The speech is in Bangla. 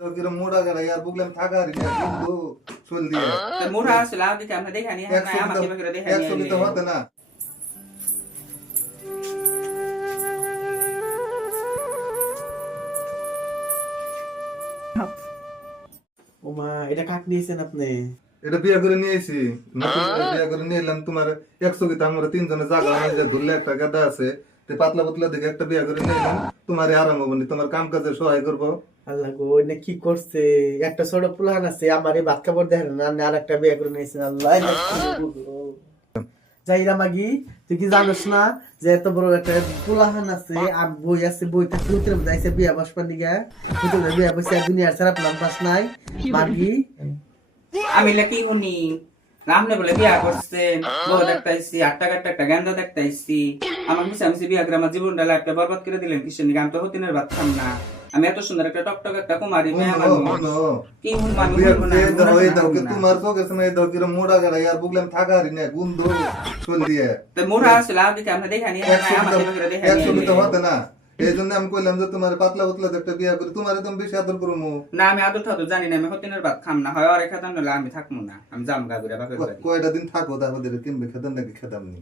তো কিরম মোড়া গাড়া ইয়ার বুগলাম থাকা রে বন্ধু চল দিয়ে মোড়া আসলে আমাকে আমরা দেখানি হ্যাঁ না আমাকে করে দেখানি 100 তো হতে না ওমা এটা কাক নিয়েছেন আপনি? এটা বিয়া করে নিয়ে আইছি নতুন বিয়া করে নিয়ে এলাম তোমার 100 কি আমরা তিনজনে জায়গা আছে যে ধুললে একটা গাদা আছে তে পাতলা পাতলা দেখে একটা বিয়া করে নিয়ে এলাম তোমারে আরাম হবে না তোমার কাম কাজে সহায় করব আল্লাহ গো এটা কি করছে? একটা ছোট পুলান আছে আমার এই ভাত কাপড় দেখেন না আর একটা বিয়ে করে নিয়েছেন আল্লাহ যাইরা মাগি তুই কি জানোস না যে এত বড় একটা পুলাহান আছে আর বই আছে বইটা তুই যাইছে বিয়া বসবার দিকে তুই বিয়া বসে দুনিয়ার সারা প্ল্যান পাস নাই মাগি আমি কি শুনি রামনে বলে বিয়া করছে বউ দেখতেছি 8 টাকা একটা গেন্দা দেখতেছি আমার মিশামিশি বিয়া করে আমার জীবনটা লাইফটা বরবাদ করে দিলেন কিসের নিকে আমি তো হতিনের ভাত খাম না আমি এত সুন্দর একটা টকটক একটা কুমারী মেয়ে কি হুন মানুষ তোমার চোখের সময় দাও কিরম মোড়া গাড়া ইয়ার বুগলাম থাকা রে না গুন্ধ চল দিয়ে তো মোড়া আসলে আমাকে আমরা দেখানি হ্যাঁ না আমাকে করে দেখানি 100 তো হতে না এই জন্য আমি কইলাম যে তোমার পাতলা পাতলা একটা বিয়া করে তোমার একদম বেশি আদর করমু না আমি আদর থাদর জানি না আমি হতিনের ভাত খাম না হয় আর খেতাম না আমি থাকবো না আমি জাম গা ঘুরে বাপের বাড়ি কয়টা দিন থাকো তারপর কিনবে খেতাম নাকি খেতাম নি